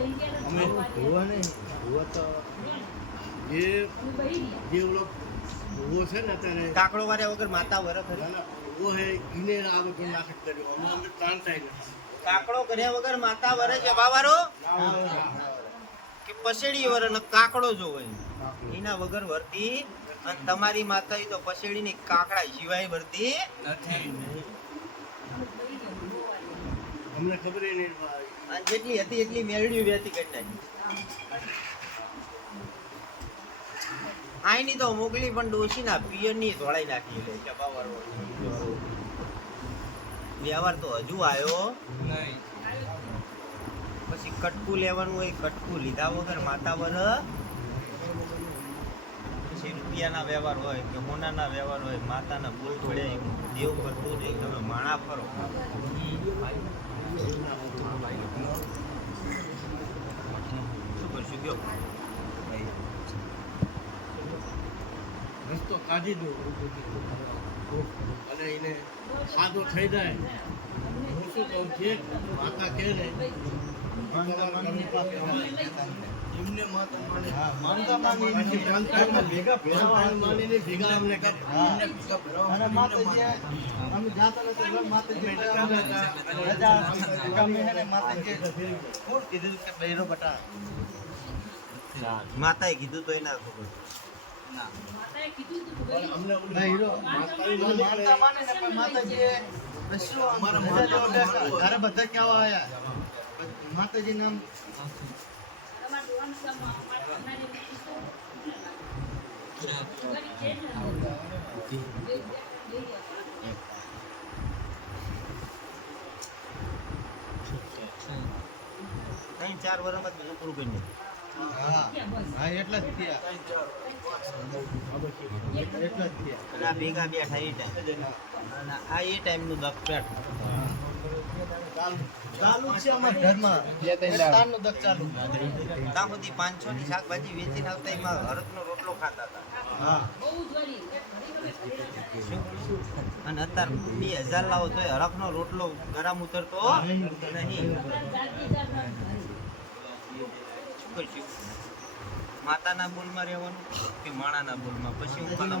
ભૂવો નહીં ભૂવો તો જે જે ઓલો ભૂવો છે ને અત્યારે કાકડો વાર્યા વગર માતા વર ખરી ના, ભૂવો હે આ બધું નાટક કર્યું. અમે અમે તાણતા ય કાકડો કર્યા વગર માતા વરે છે બાવારો? કે પસેડી વરે ને કાકડો જો હોય એના વગર વર્તી અને તમારી માતા તો પસેડી ની કાકડા સિવાય વર્તી અમને ખબર નહીં અને જેટલી હતી એટલી મેળવી વેતી કરી નાખી આઈની તો મોકલી પણ ડોશીના પિયરની ધોળાઈ નાખી લે વ્યવહાર તો હજુ આવ્યો. પછી કટકું લેવાનું હોય કટકું લીધા વગર માતા વર પછી રૂપિયાના વ્યવહાર હોય કે મોનાના વ્યવહાર હોય, માતાના ભૂલ પડે દેવ કરતું નહીં તમે માણા ફરો. શું રસ્તો કાઢી દો. અને એને સાદો થઈ જાય. હું શું કહું છે માતા કહે ને એમને માતા માને માનતા માની પછી માનતા ભેગા ભેગા માનીને ભેગા અમને અને માતાજી અમે જાતા નથી એટલે માતાજી રજા ગમે હે ને માતાજી કોણ કીધું કે બૈરો બટા માતાએ કીધું તો એના ખબર માતાએ કીધું તું અમને માને ને માતાજી શું અમારા માતા ઘરે બધા કેવા આયા માતાજી નામ ત્રણ ચાર વર્ષમાં જ બધું પૂરું કરી નાખ્યું. હા. એટલા જ થયા. એટલા જ થયા. આ ભેગા બેઠા એ ટાઈમ આ એ ટાઈમનું દક્ષ પાંચસો ની શાકભાજી વેચીને આવતા એમાં હરકનો રોટલો ખાતા હતા. હા. બહુ જ વળી. ઘણી વખત શું? અને અત્યારે બે હજાર લાવો તો હરકનો રોટલો ગરમ ઉતરતો નહીં. માતાના બોલમાં રહેવાનું કે માણાના બોલમાં? પછી હું કાલા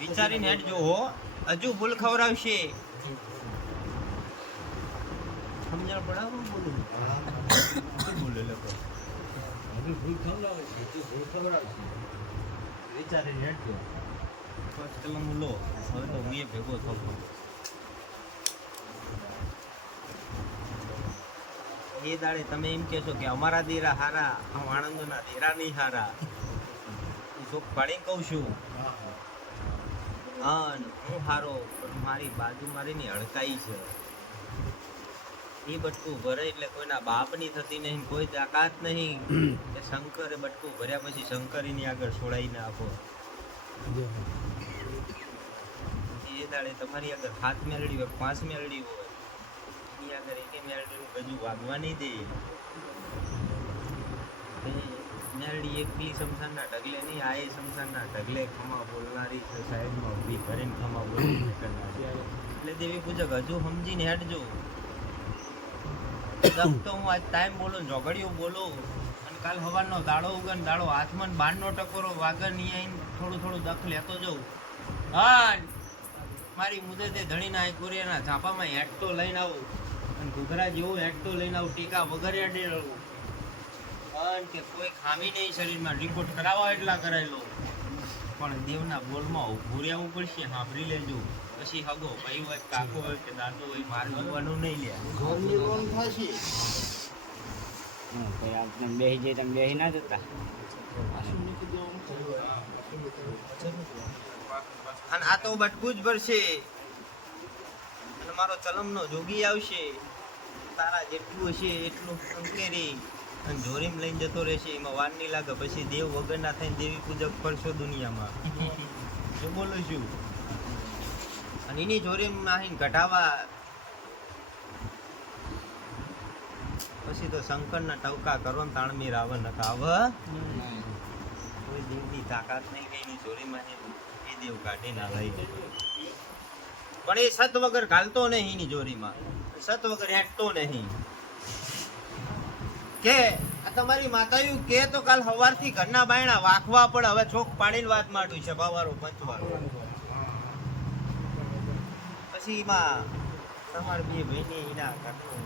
વિચારીને હેઠજો હો. હજુ ભૂલ ખવડાવશે. સમજણ પડાવો બોલું બોલે લોકો હવે ભૂલ ખવડાવે છે ખવડાવે છે વિચારીને હેઠજો ફર્સ્ટ કલમ લો હવે તો હું એ ભેગો થતો એ દાડે તમે એમ કહેશો કે અમારા દેરા હારા આણંદના દીરા નહીં હારા. હું શોખ પાડીને કહું છું. અન હું હારો પણ મારી બાજુ મારીની હડકાઈ છે. એ બટકું ભરે એટલે કોઈના બાપની થતી નહીં, કોઈ તાકાત નહીં કે શંકરે બટકું ભર્યા પછી શંકરીની આગળ છોડાઈને આપો. એ દાડે તમારી આગળ હાથ મેળડી હોય, પાંચ મેળડી હોય, એની આગળ એક મેળડીનું ગજુ વાગવા નહીં દે. મેળડી બી શમશાનના ઢગલે નહીં, આ એ શમશાનના ઢગલે ખમા બોલનારી સાઈડમાં ઊભી કરીને ખમા બોલી એટલે દેવી પૂજક, હજુ સમજીને હેઠજો તો હું આજ ટાઈમ બોલું, ઝઘડિયું બોલું, અને કાલ હવારનો દાડો ઉગન દાડો હાથમાં બારનો ટકોરો વાગરની આઈને થોડું થોડું દખ લેતો જઉં. હા મારી મુદતે ધણીના આ કુરિયાના ઝાપામાં હેટતો લઈને આવું. અને ઘૂઘરા જેવું હેટતો લઈને આવું, ટીકા વગર હેડે રહું. કે કોઈ ખામી નહીં શરીરમાં. રિપોર્ટ કરાવવા એટલા કરાયેલો. પણ દેવના બોલમાં ઊભું રહેવું પડશે સાંભળી લેજો. પછી હગો ભાઈ હોય કાકો હોય કે દાદો હોય મારું જોવાનું નહીં લે. ઘરની લોન થશે. બેસી જાય તમે બેસી ના જતા. અને આ તો બટકું જ ભરશે. અને મારો ચલમનો જોગી આવશે. તારા જેટલું હશે એટલું અંકેરી. અને જોરીમ લઈને જતો રહેશે એમાં વાર નહીં લાગે. પછી દેવ વગરના થઈને દેવી પૂજક ફરશો દુનિયામાં. શું બોલું છું? અને એની જોરીમ નાહીને ઘટાવા. પછી તો શંકરના ટવકા કરો ને તાણમી રાવણ હતા. હવે કોઈ દેવની તાકાત નહીં કઈ ની ચોરીમાં એ દેવ કાઢી ના લઈ પણ એ સત વગર ઘાલતો નહીં એની જોરીમાં સત વગર હેંટતો નહીં. કે આ તમારી માતાયું કે તો કાલ સવારથી ઘરના બાયણા વાખવા પડે હવે ચોક પાડીને વાત માંડું છે ભાવારો પંચવારો. પછી એમાં તમાર બે ભાઈને એના ઘરનું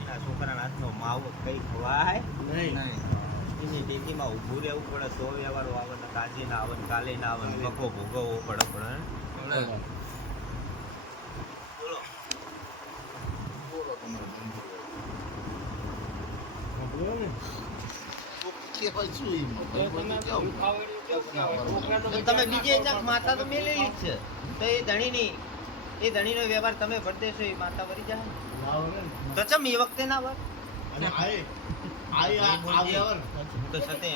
એના છોકરાના હાથનો માવો કઈ ખવાય? નહીં. એની ડેલીમાં ઊભું રહેવું પડે સો વ્યવહારો આવે ને કાજે ના આવે ને કાલે ના આવે ને ભોગવવો પડે પડે. બોલો? તો તમે બીજે ક્યાંક માતા તો મેલેલી જ છે. તો એ ધણીની એ ધણીનો વ્યવહાર તમે ભરતે છો એ માતા ભરી જાય. તો ચમ એ વખતે ના વર અને આએ આએ આ આ વ્યવહાર. તો સતે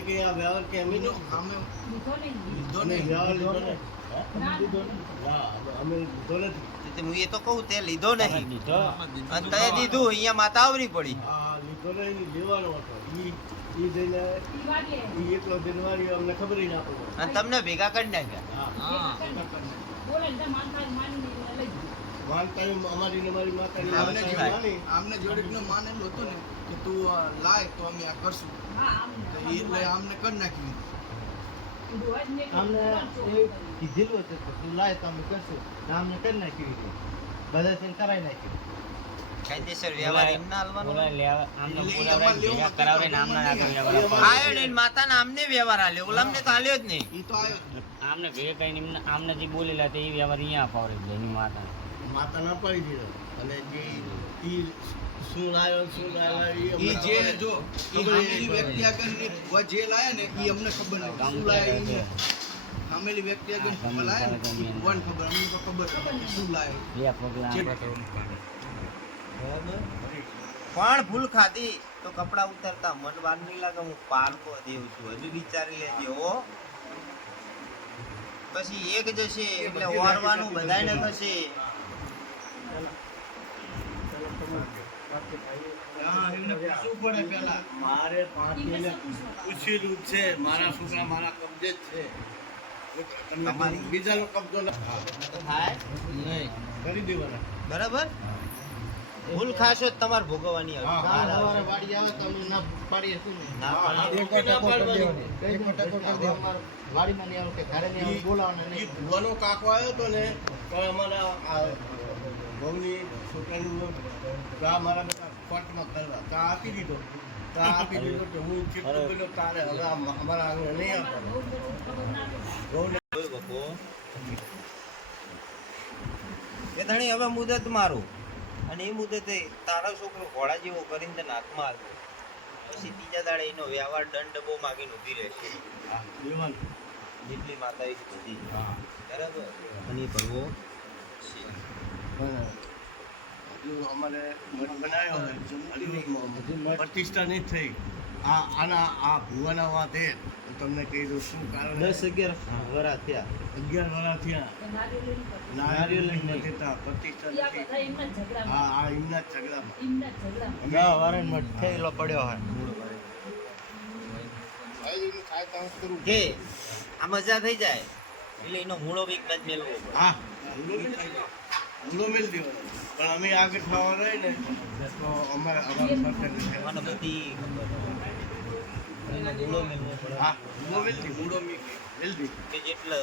કે આ વ્યવહાર કે અમે નો- લીધો નહીં. વ્યવહાર લીધો ને અમે લીધો નથી. હું એ તો કહું તે લીધો નહીં. અને તે દીધું અહીંયા માતા આવરી પડી. લીધો હતો. ઈ ઈ જઈને ઈ એટલો દિનવારી અમને ખબર ના પડે. અને તમને ભેગા કરી નાખ્યા? હા. બોલે ને માનતા માની માનતા અમારી ને મારી માતાની ય જોડાય. માની. જોડેકનું હતું ને કે તું લાય તો અમે આ કરશું. તો એ એટલે અમને કરી નાખ્યું. રોજ ને આમને કીધેલું હતું તું લાય તો અમે કરશું. અમને આમને કરી નાખ્યું બધા બધાથી કરાવી નાખ્યું. કાયદેસર વ્યવહાર એમના હાલવાનો? લેવા આમને એટલે બોલાવડાવીને ભેગા આમના અમારે નાખી. આયો ને માતા આમને વ્યવહાર આલ્યો? ઓલામને તો આલ્યો જ નહીં. ઈ તો આવ્યો આમને ભેગા કરીને એમને- આમને જે બોલેલા તે એ વ્યવહાર અહીંયા અપાવડે છે એની માતા માતા ના પાડી દીધો. અને જે ઈ શું લાયો શું લાયો ઈ જે જો ઈ વ્યક્તિ આગળની વ જે લાયા ને ઈ અમને ખબર નથી શું લાયા સામેલી વ્યક્તિ આગળ ખબર લાયા ને. ભગવાન ખબર? અમને તો ખબર શું લાયો? બે પગલા પણ ભૂલ ખાધી તો કપડા ઉતારતા મન વાર નહીં લાગે હું પારકો દેવું છું. હજુ વિચારી લેજે હો. પછી એક જશે એટલે ઓરવાનું બધાને થશે. મારે પૂછેલું છે. મારા છોકરા મારા કબજે જ છે. બીજાનો કબજો થાય. નહીં. કરી દેવાના. બરાબર? ભૂલ ખાશો જ તમારે ભોગવવાની આવે તમારે વાડી આવે તો ના પાડીએ શું ના. એક ટકો કરી દેવાની. કઈ ટકો કરી દે અમારે વાડીમાં નહીં આવે કે ઘરે નહીં આવે બોલાવવાને નહીં. ભુવાનો કાકો આવ્યો તો ને તો અમારા બહુની છોકરાનું ચા મારા બધા કોર્ટમાં કરવા. ચા આપી દીધો. ચા આપી દીધો કે હું ચીપતો બોલ્યો તારે હવે અમારા આગળ નહીં આપવાનો. બહુને બકો. એ ધણી હવે મુદત મારું. અને એ મુદ્દે તે તારો છોકરો ઘોડા જેવો કરીને તને હાથમાં આવ્યો પછી ત્રીજા દાડે એનો વ્યવહાર દંડ ડબ્બો માગીને ઊભી રહેશે. જેટલી માતા એ બધી હા. બરાબર? અને એ ભરવો? છે. અમારે બનાવ્યો પ્રતિષ્ઠા નહીં થઈ. આ આના આ ભુવાના વાતે તમને કહી દઉં શું કારણ દસ અગિયાર વરા થયા. અગિયાર વરા થયા. તો નથી. થતા પ્રતિષ્ઠા નથી. હા આ એમના જ ઝઘડામાં ના વારણ મઠ થયેલો પડ્યો હોય. કે આ મજા થઈ જાય. એટલે એનો મૂળો બી જ મેળવો હા મૂળો મેલ દેવાનો. પણ અમે આગળ થવા રહી ને તો અમારે અમારા સાથે મને બધી કે જેટલે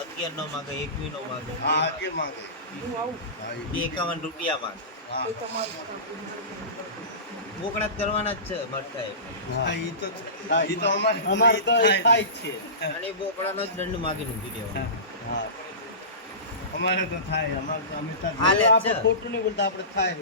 અગિયાર નો માગે. એકવી નો માગે. હા કે માંગે બે એકાવન રૂપિયા માગે. બોકડા જ કરવાના જ છે મરતા હા, ઈ તો અમારે અમારે તો થાય જ. છે. અને એ બોકડાનો જ દંડ રહેવાનો હા. અમારે તો થાય અમારે તો અમે. ખોટું નહીં બોલતા આપણે થાય.